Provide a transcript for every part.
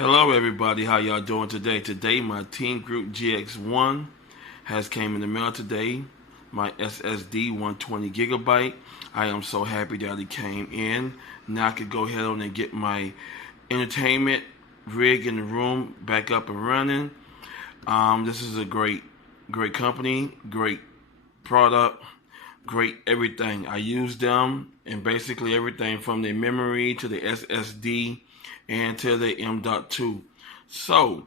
Hello everybody, how y'all doing today? Today my TeamGroup GX1 has came in the mail today. My SSD 120 gigabyte. I am so happy that it came in. Now I could go ahead on and get my entertainment rig in the room back up and running. This is a great company, great product, great everything. I use them and basically everything from the memory to the SSD and to the M.2. So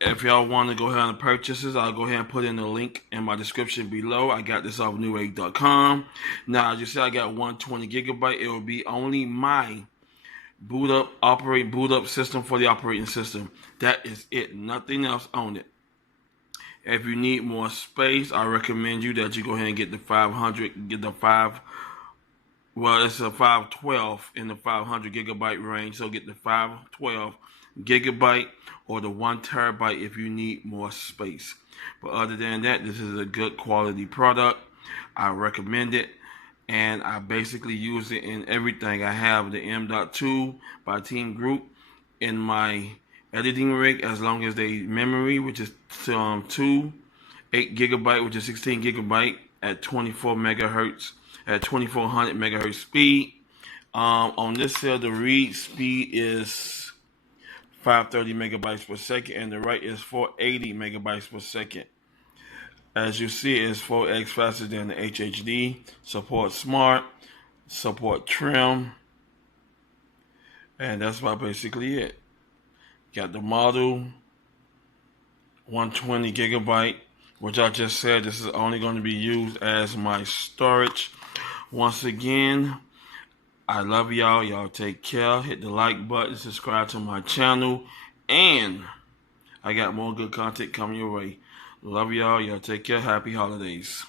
if y'all want to go ahead and purchase this, I'll go ahead and put in the link in my description below. I got this off newegg.com. Now, as you said, I got 120 gigabyte. It will be only my boot up system for the operating system. That is it. Nothing else on it. If you need more space, I recommend you that you go ahead and get the 500, get the 5. Well, it's a 512 in the 500 gigabyte range. So get the 512 gigabyte or the 1 terabyte if you need more space. But other than that, this is a good quality product. I recommend it. And I basically use it in everything. I have the M.2 by TeamGroup in my editing rig as long as the memory, which is 8 gigabyte, which is 16 gigabyte at 24 megahertz at 2400 megahertz speed. On this cell, the read speed is 530 megabytes per second, and the write is 480 megabytes per second. As you see, it's 4x faster than the HHD. Support smart, support trim, and that's about basically it. Got the model 120 gigabyte, which I just said this is only going to be used as my storage. Once again, I love y'all. Y'all take care. Hit the like button, subscribe to my channel, and I got more good content coming your way. Love y'all. Y'all take care. Happy holidays.